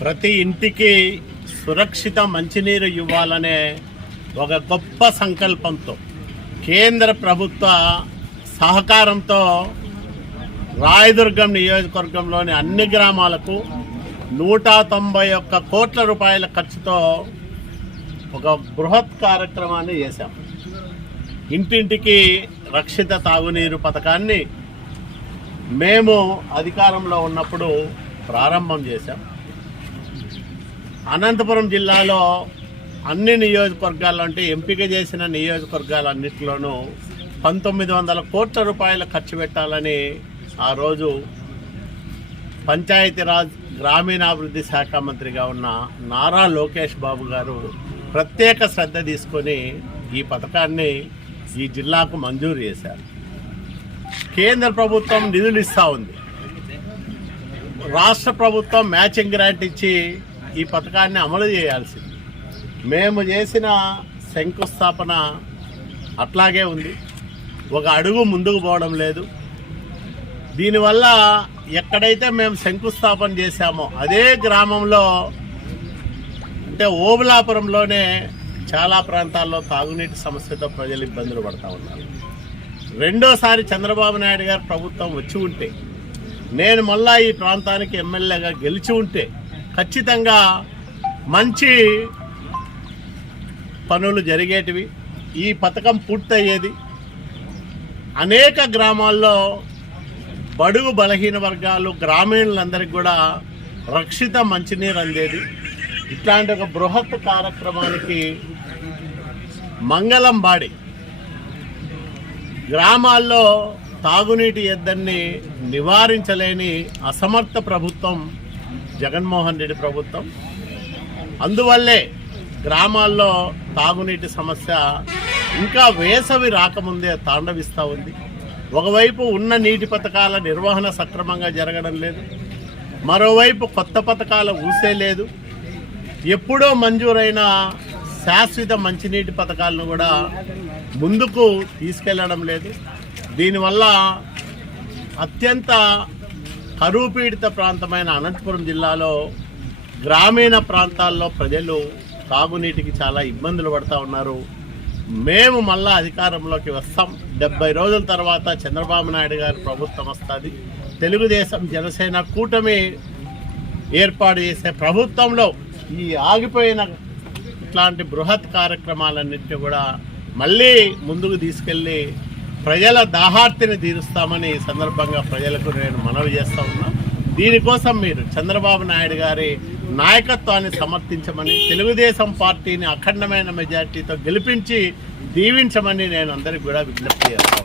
ప్రతి ఇంటికి సురక్షిత మంచినీరు ఇవ్వాలనే ఒక గొప్ప సంకల్పంతో కేంద్ర ప్రభుత్వ సహకారంతో రాయదుర్గం నియోజకవర్గంలోని అన్ని గ్రామాలకు నూట తొంభై ఒక్క కోట్ల రూపాయల ఖర్చుతో ఒక బృహత్ కార్యక్రమాన్ని చేశాం. ఇంటింటికి రక్షిత తాగునీరు పథకాన్ని మేము అధికారంలో ఉన్నప్పుడు ప్రారంభం చేశాం. అనంతపురం జిల్లాలో అన్ని నియోజకవర్గాల్లో అంటే ఎంపిక చేసిన నియోజకవర్గాలన్నింటిలోనూ పంతొమ్మిది వందల కోట్ల రూపాయలు ఖర్చు పెట్టాలని ఆ రోజు పంచాయతీరాజ్ గ్రామీణాభివృద్ధి శాఖ మంత్రిగా ఉన్న నారా లోకేష్ బాబు గారు ప్రత్యేక శ్రద్ధ తీసుకొని ఈ పథకాన్ని ఈ జిల్లాకు మంజూరు చేశారు. కేంద్ర ప్రభుత్వం నిధులు ఇస్తూ ఉంది. రాష్ట్ర ప్రభుత్వం మ్యాచింగ్ గ్రాంట్ ఇచ్చి ఈ పథకాన్ని అమలు చేయాల్సింది. మేము చేసిన శంకుస్థాపన అట్లాగే ఉంది. ఒక అడుగు ముందుకు పోవడం లేదు. దీనివల్ల ఎక్కడైతే మేము శంకుస్థాపన చేశామో అదే గ్రామంలో అంటే ఓబులాపురంలోనే చాలా ప్రాంతాల్లో తాగునీటి సమస్యతో ప్రజలు ఇబ్బందులు పడతా ఉన్నారు. రెండోసారి చంద్రబాబు నాయుడు గారు ప్రభుత్వం వచ్చి ఉంటే నేను మళ్ళా ఈ ప్రాంతానికి ఎమ్మెల్యేగా గెలిచి ఉంటే ఖచ్చితంగా మంచి పనులు జరిగేటివి. ఈ పథకం పూర్తయ్యేది. అనేక గ్రామాల్లో బడుగు బలహీన వర్గాలు గ్రామీణులందరికీ కూడా రక్షిత మంచినీరు అందేది. ఇట్లాంటి ఒక బృహత్ కార్యక్రమానికి మంగళం బాడి గ్రామాల్లో తాగునీటి ఎద్దరిని నివారించలేని అసమర్థ ప్రభుత్వం జగన్మోహన్ రెడ్డి ప్రభుత్వం. అందువల్లే గ్రామాల్లో తాగునీటి సమస్య ఇంకా వేసవి రాకముందే తాండవిస్తూ ఉంది. ఒకవైపు ఉన్న నీటి పథకాల నిర్వహణ సక్రమంగా జరగడం లేదు. మరోవైపు కొత్త పథకాల ఊసే లేదు. ఎప్పుడో మంజూరైన శాశ్వత మంచినీటి పథకాలను కూడా ముందుకు తీసుకెళ్ళడం లేదు. దీనివల్ల అత్యంత కరువు పీడిత ప్రాంతమైన అనంతపురం జిల్లాలో గ్రామీణ ప్రాంతాల్లో ప్రజలు తాగునీటికి చాలా ఇబ్బందులు పడుతూ ఉన్నారు. మేము మళ్ళా అధికారంలోకి వస్తాం. డెబ్బై రోజుల తర్వాత చంద్రబాబు నాయుడు గారి ప్రభుత్వం వస్తుంది. తెలుగుదేశం జనసేన కూటమి ఏర్పాటు చేసే ప్రభుత్వంలో ఈ ఆగిపోయిన ఇట్లాంటి బృహత్ కార్యక్రమాలన్నింటినీ కూడా మళ్ళీ ముందుకు తీసుకెళ్ళి ప్రజల దాహార్తిని తీరుస్తామని ఈ సందర్భంగా ప్రజలకు నేను మనవి చేస్తా ఉన్నా. దీనికోసం మీరు చంద్రబాబు నాయుడు గారి నాయకత్వాన్ని సమర్థించమని తెలుగుదేశం పార్టీని అఖండమైన మెజార్టీతో గెలిపించి దీవించమని నేను అందరికి కూడా విజ్ఞప్తి చేస్తాను